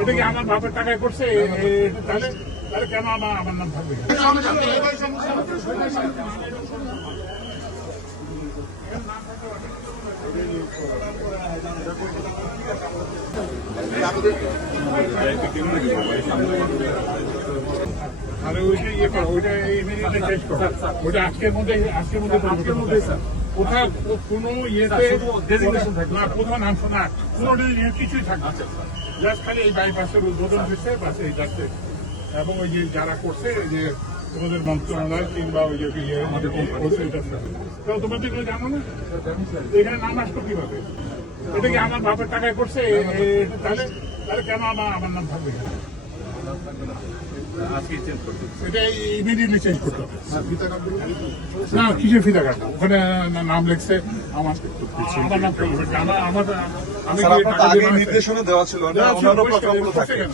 এটা কি আমার বাপের টাকায় করছে? তাহলে তাহলে কেন আমার নাম থাকবে? আরে ওইটা ইয়ে করো, ওইটা ইমিডিয়েটলি চেঞ্জ করো। ওইটা আজকের মধ্যে স্যার কোথাও কোনো ইয়েতে না, কোথাও নাম শোনা কোনো কিছুই থাকবে না। জাস্ট খালি এই বাইপাসের উদ্বোধন হয়েছে, বাস এই যাচ্ছে। এবং ওই যে যারা করছে যে তোমাদের মন্ত্রণালয় কিংবা ওই যে তোমাদের এগুলো জানো না, এখানে নাম আসতো কিভাবে? এটা কি আমার বাপের টাকায় করছে? তাহলে তাহলে কেন আমার নাম থাকবে? এটা ইমিডিয়েটলি চেঞ্জ করতে হবে। না, কিসের ফিতা কাটা? ওখানে নাম লিখছে আমার নাম চলবে। আমি নির্দেশনা দেওয়া ছিল কেন?